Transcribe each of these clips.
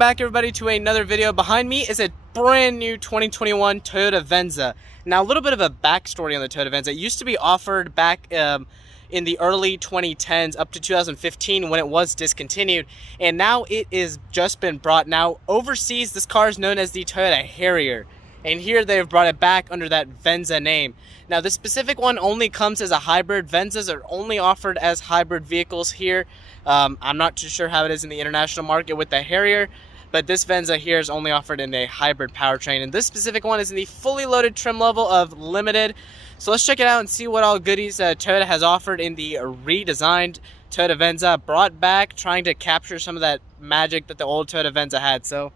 Back everybody to another video. Behind me is a brand new 2021 Toyota Venza. Now a little bit of a backstory on the Toyota Venza. It used to be offered back in the early 2010s up to 2015 when it was discontinued, and now it is just been brought. Now overseas this car is known as the Toyota Harrier, and here they've brought it back under that Venza name. Now this specific one only comes as a hybrid. Venzas are only offered as hybrid vehicles here. I'm not too sure how it is in the international market with the Harrier, but this Venza here is only offered in a hybrid powertrain, and this specific one is in the fully loaded trim level of Limited. So let's check it out and see what all goodies Toyota has offered in the redesigned Toyota Venza, brought back, trying to capture some of that magic that the old Toyota Venza had. So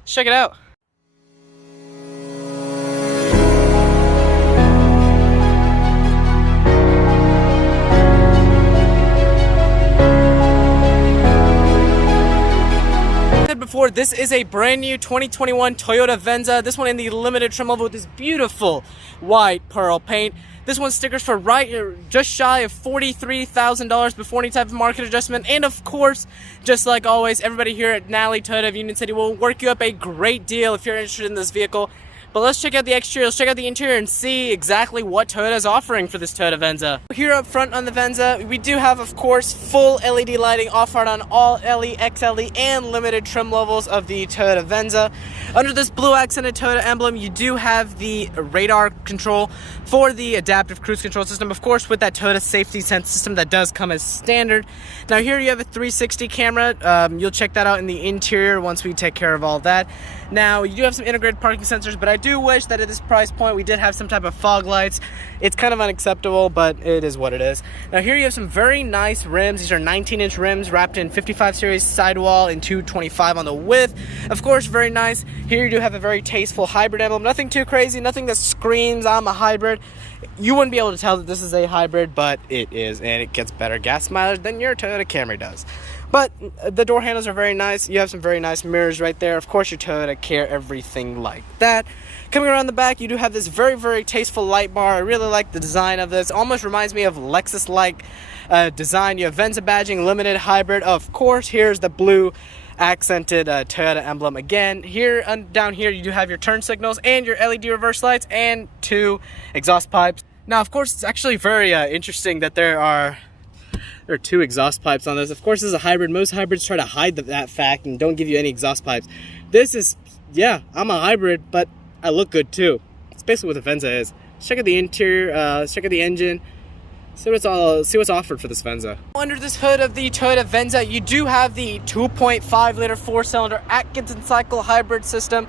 let's check it out. Before, this is a brand new 2021 Toyota Venza. This one in the limited trim level with this beautiful white pearl paint. This one stickers for just shy of $43,000 before any type of market adjustment. And of course, just like always, everybody here at Nalley Toyota Union City will work you up a great deal if you're interested in this vehicle. But let's check out the exterior, let's check out the interior and see exactly what Toyota is offering for this Toyota Venza. Here up front on the Venza, we do have, of course, full LED lighting offered on all LE, XLE, and limited trim levels of the Toyota Venza. Under this blue accented Toyota emblem, you do have the radar control for the adaptive cruise control system, of course, with that Toyota safety sense system that does come as standard. Now here you have a 360 camera. You'll check that out in the interior once we take care of all that. Now you do have some integrated parking sensors, but I do wish that at this price point we did have some type of fog lights. It's kind of unacceptable, but it is what it is. Now here you have some very nice rims. These are 19-inch rims wrapped in 55 series sidewall and 225 on the width. Of course, very nice. Here you do have a very tasteful hybrid emblem. Nothing too crazy, nothing that screams I'm a hybrid. You wouldn't be able to tell that this is a hybrid, but it is, and it gets better gas mileage than your Toyota Camry does. But the door handles are very nice. You have some very nice mirrors right there. Of course, your Toyota Care, everything like that. Coming around the back, you do have this very, very tasteful light bar. I really like the design of this. Almost reminds me of Lexus-like design. You have Venza badging, limited, hybrid. Of course, here's the blue accented Toyota emblem again. Here down here, you do have your turn signals and your LED reverse lights and 2 exhaust pipes. Now, of course, it's actually very interesting that there are 2 exhaust pipes on this. Of course, this is a hybrid. Most hybrids try to hide that fact and don't give you any exhaust pipes. This is, yeah, I'm a hybrid, but I look good too. It's basically what the Venza is. Let's check out the interior, let's check out the engine, see what's offered for this Venza. Under this hood of the Toyota Venza, you do have the 2.5 liter 4-cylinder Atkinson cycle hybrid system.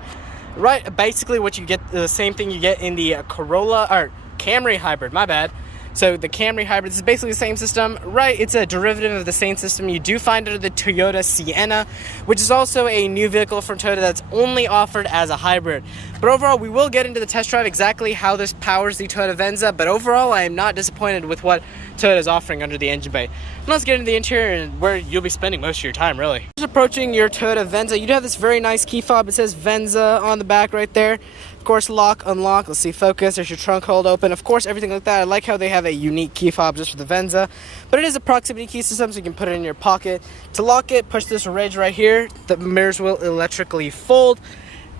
Right, basically what you get, the same thing you get in the Corolla or Camry hybrid, my bad. So the Camry hybrid, this is basically the same system, right? It's a derivative of the same system you do find under the Toyota Sienna, which is also a new vehicle from Toyota that's only offered as a hybrid. But overall, we will get into the test drive exactly how this powers the Toyota Venza, but overall, I am not disappointed with what Toyota is offering under the engine bay. And let's get into the interior and where you'll be spending most of your time, really. Just approaching your Toyota Venza, you do have this very nice key fob. It says Venza on the back right there. Of course, lock, unlock, let's see, focus, there's your trunk hold open, of course, everything like that. I like how they have a unique key fob just for the Venza, but it is a proximity key system, so you can put it in your pocket. To lock it, push this ridge right here. The mirrors will electrically fold.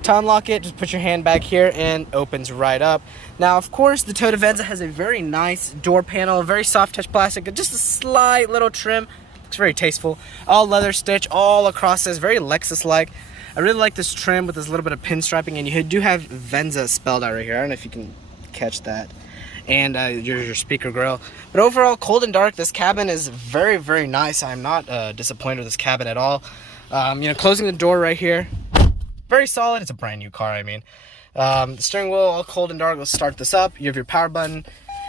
To unlock it, just put your hand back here and opens right up. Now, of course, the Toyota Venza has a very nice door panel, very soft touch plastic, just a slight little trim. Looks very tasteful. All leather stitch all across this, very Lexus-like. I really like this trim with this little bit of pinstriping, and you do have Venza spelled out right here. I don't know if you can catch that. And your speaker grill. But overall, cold and dark, this cabin is very, very nice. I'm not disappointed with this cabin at all. You know, closing the door right here, very solid. It's a brand new car, I mean. The steering wheel, all cold and dark. Let's start this up. You have your power button.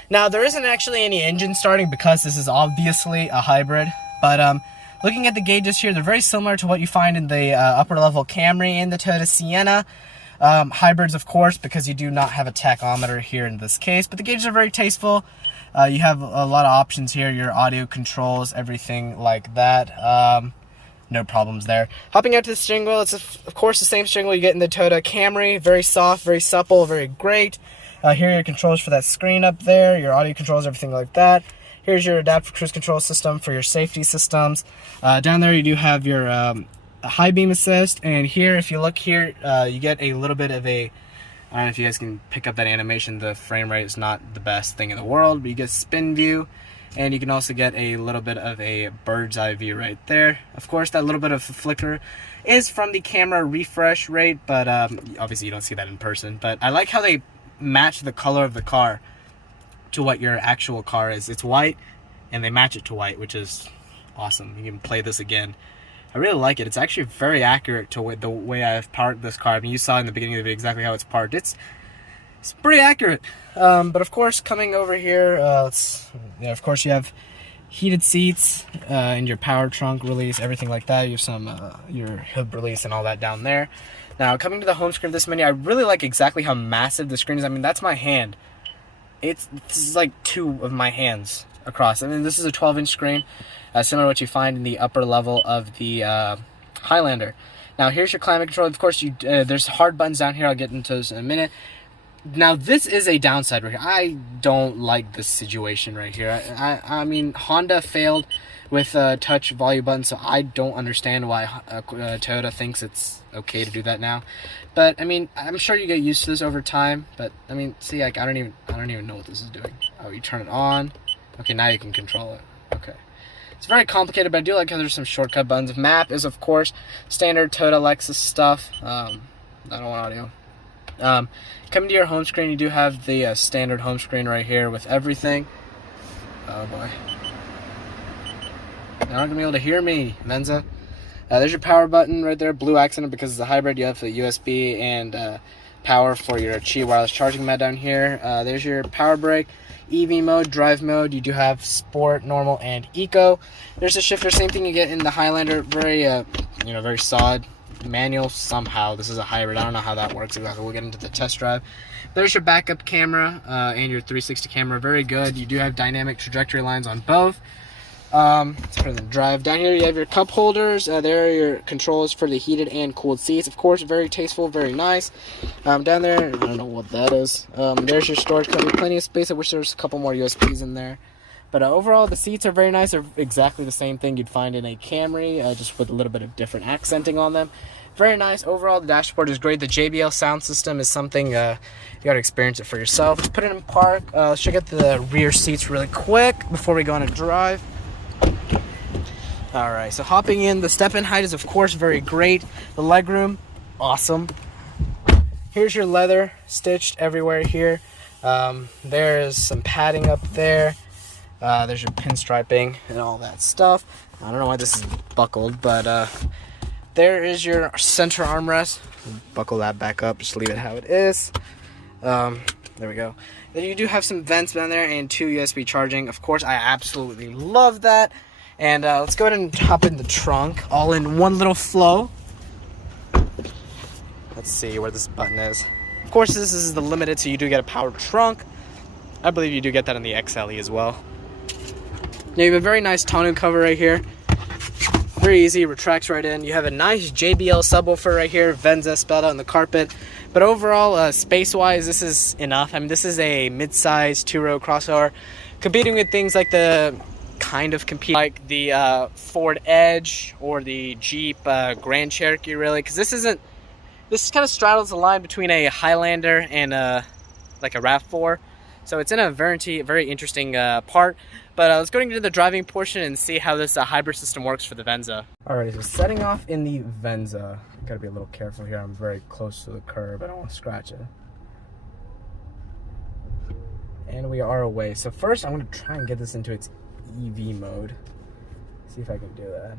Now, there isn't actually any engine starting because this is obviously a hybrid. But looking at the gauges here, they're very similar to what you find in the upper level Camry and the Toyota Sienna. Hybrids, of course, because you do not have a tachometer here in this case, but the gauges are very tasteful. You have a lot of options here, your audio controls, everything like that. No problems there. Hopping out to the steering wheel, it's of course the same steering wheel you get in the Toyota Camry. Very soft, very supple, very great. Here are your controls for that screen up there, your audio controls, everything like that. Here's your adaptive cruise control system for your safety systems. Down there you do have your high beam assist, and here, if you look here, you get a little bit of a, I don't know if you guys can pick up that animation. The frame rate is not the best thing in the world, but you get spin view, and you can also get a little bit of a bird's eye view right there. Of course, that little bit of flicker is from the camera refresh rate, but obviously you don't see that in person. But I like how they match the color of the car to what your actual car is. It's white, and they match it to white, which is awesome. You can play this again. I really like it. It's actually very accurate to the way I've parked this car. I mean, you saw in the beginning of the video exactly how it's parked. It's pretty accurate. But of course, coming over here, of course you have heated seats and your power trunk release, everything like that. You have some your hub release and all that down there. Now, coming to the home screen of this Mini, I really like exactly how massive the screen is. I mean, that's my hand. This is like 2 of my hands across. I mean, this is a 12-inch screen. Similar to what you find in the upper level of the Highlander. Now here's your climate control. Of course, there's hard buttons down here. I'll get into those in a minute. Now this is a downside right here. I don't like this situation right here. I mean, Honda failed with touch volume buttons, so I don't understand why Toyota thinks it's okay to do that now. But I mean, I'm sure you get used to this over time. But I mean, see, like I don't even know what this is doing. Oh, you turn it on. Okay, now you can control it. Okay. It's very complicated, but I do like how there's some shortcut buttons. Map is, of course, standard Toyota Lexus stuff. I don't want audio. Coming to your home screen, you do have the standard home screen right here with everything. Oh boy. They're not going to be able to hear me, Venza. There's your power button right there, blue accent because it's a hybrid. You have the USB and power for your Qi wireless charging mat down here. There's your power brake. EV mode, drive mode, you do have sport, normal, and eco. There's a shifter, same thing you get in the Highlander, very very solid. Manual somehow. This is a hybrid. I don't know how that works exactly. We'll get into the test drive. There's your backup camera and your 360 camera, very good. You do have dynamic trajectory lines on both. Let's put it in the drive. Down here you have your cup holders. There are your controls for the heated and cooled seats. Of course, very tasteful, very nice. Down there, I don't know what that is. There's your storage cupboard, plenty of space. I wish there was a couple more USBs in there. But overall, the seats are very nice. They're exactly the same thing you'd find in a Camry, just with a little bit of different accenting on them. Very nice. Overall, the dashboard is great. The JBL sound system is something you got to experience it for yourself. Let's put it in park. Let's check out the rear seats really quick before we go on a drive. Alright, so hopping in, the step-in height is of course very great. The legroom, awesome. Here's your leather stitched everywhere here. There's some padding up there. There's your pinstriping and all that stuff. I don't know why this is buckled, but there is your center armrest. Buckle that back up, just leave it how it is. There we go. Then you do have some vents down there and 2 USB charging. Of course, I absolutely love that. And let's go ahead and hop in the trunk, all in one little flow. Let's see where this button is. Of course, this is the limited, so you do get a powered trunk. I believe you do get that in the XLE as well. Now you have a very nice tonneau cover right here. Very easy, retracts right in. You have a nice JBL subwoofer right here, Venza spelled out in the carpet. But overall, space-wise, this is enough. I mean, this is a mid-size 2-row crossover, competing with things like the like the Ford Edge or the Jeep Grand Cherokee, really, because this kind of straddles the line between a Highlander and like a RAV4, so it's in a very interesting part. But let's go into the driving portion and see how this hybrid system works for the Venza. Alrighty, so setting off in the Venza, gotta be a little careful here. I'm very close to the curb. I don't want to scratch it. And we are away. So first, I'm going to try and get this into its EV mode. See if I can do that.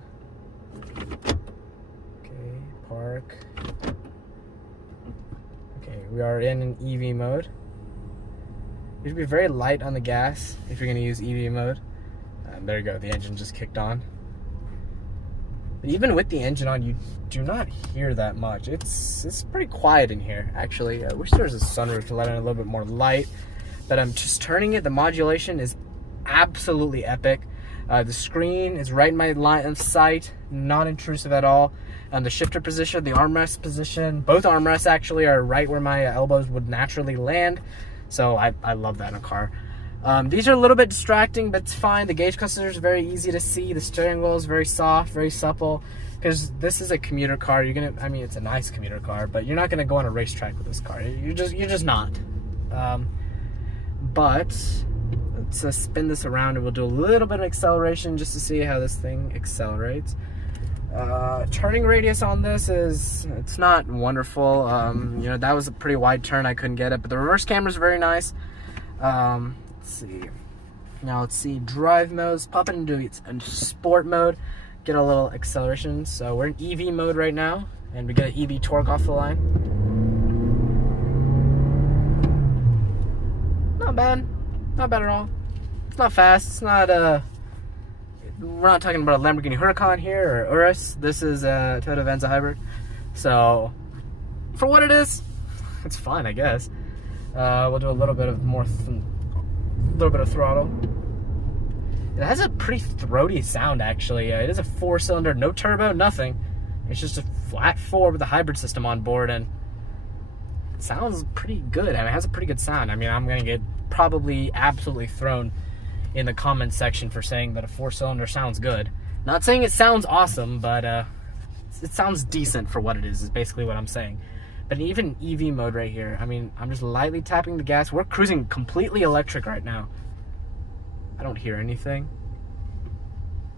Okay, park. Okay, we are in an EV mode. You should be very light on the gas if you're going to use EV mode. There you go, the engine just kicked on. But even with the engine on, you do not hear that much. It's pretty quiet in here, actually. I wish there was a sunroof to let in a little bit more light. But I'm just turning it. The modulation is absolutely epic. The screen is right in my line of sight, not intrusive at all. The shifter position, the armrest position, both armrests actually are right where my elbows would naturally land. So I love that in a car. These are a little bit distracting, but it's fine. The gauge cluster is very easy to see. The steering wheel is very soft, very supple. because this is a commuter car. You're gonna, I mean, it's a nice commuter car, but you're not gonna go on a racetrack with this car. You're just not. But let's spin this around and we'll do a little bit of acceleration just to see how this thing accelerates. Turning radius on this it's not wonderful. You know, that was a pretty wide turn, I couldn't get it, but the reverse camera is very nice. Let's see. Now let's see drive modes. Pop it into its sport mode. Get a little acceleration. So we're in EV mode right now, and we get an EV torque off the line. Not bad. Not bad at all. It's not fast. It's not we're not talking about a Lamborghini Huracan here or Urus. This is a Toyota Venza hybrid. So for what it is, it's fine, I guess. We'll do a little bit of throttle. It has a pretty throaty sound, actually. It is a 4-cylinder, no turbo, nothing. It's just a flat 4 with a hybrid system on board, and it sounds pretty good. I mean, it has a pretty good sound. I mean, I'm gonna get probably absolutely thrown in the comments section for saying that a 4-cylinder sounds good. Not saying it sounds awesome, but it sounds decent for what it is basically what I'm saying. But even EV mode right here, I mean, I'm just lightly tapping the gas. We're cruising completely electric right now. I don't hear anything.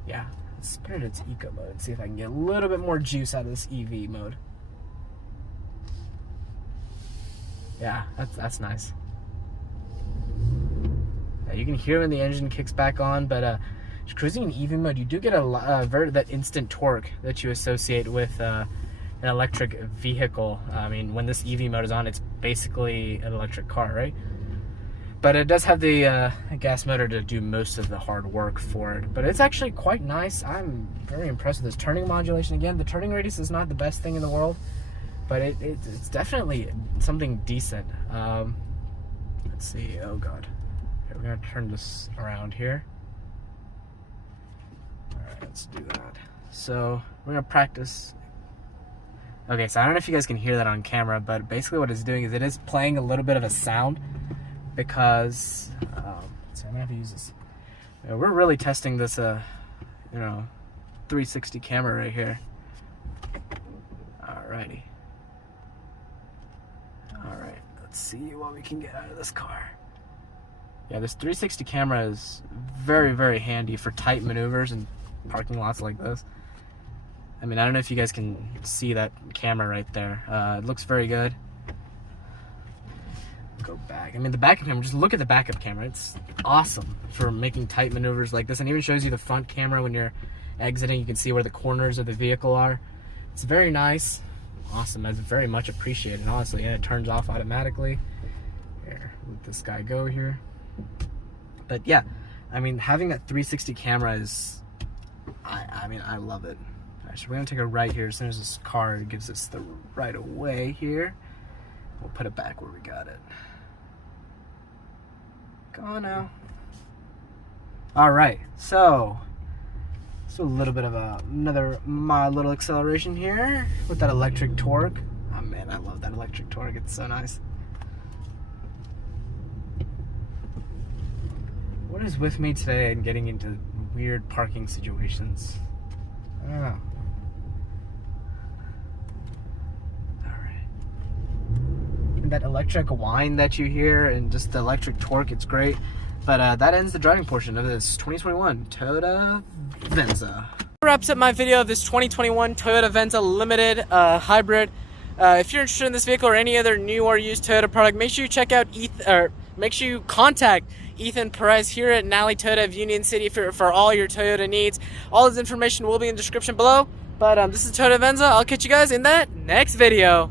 Yeah, let's put it in its eco mode and see if I can get a little bit more juice out of this EV mode. Yeah, that's nice. You can hear when the engine kicks back on, but just cruising in EV mode, you do get that instant torque that you associate with an electric vehicle. I mean, when this EV mode is on, it's basically an electric car, right? But it does have the gas motor to do most of the hard work for it. But it's actually quite nice. I'm very impressed with this turning modulation. Again, the turning radius is not the best thing in the world, but it's definitely something decent. Let's see. Oh, God. We're going to turn this around here. Alright, let's do that. So, we're going to practice. Okay, so I don't know if you guys can hear that on camera, but basically what it's doing is it is playing a little bit of a sound because, so I'm going to have to use this. You know, we're really testing this, 360 camera right here. Alrighty. Alright, let's see what we can get out of this car. Yeah, this 360 camera is very, very handy for tight maneuvers and parking lots like this. I mean, I don't know if you guys can see that camera right there. It looks very good. Go back. I mean, the backup camera, just look at the backup camera. It's awesome for making tight maneuvers like this, and even shows you the front camera when you're exiting. You can see where the corners of the vehicle are. It's very nice. Awesome. That's very much appreciated, honestly. And it turns off automatically. Here, let this guy go here. But yeah, I mean, having that 360 camera is, I mean, I love it. Alright, so we're gonna take a right here. As soon as this car gives us the right of way here, we'll put it back where we got it. Go on now. Alright, so a little bit of another mild little acceleration here with that electric torque. Oh man, I love that electric torque. It's so nice. What is with me today and getting into weird parking situations? I don't know. Alright. And that electric whine that you hear and just the electric torque, it's great. But that ends the driving portion of this 2021 Toyota Venza. Wraps up my video of this 2021 Toyota Venza Limited Hybrid. If you're interested in this vehicle or any other new or used Toyota product, make sure you check out make sure you contact Ethan Perez here at Nalley Toyota Union City for all your Toyota needs. All this information will be in the description below. But this is Toyota Venza. I'll catch you guys in that next video.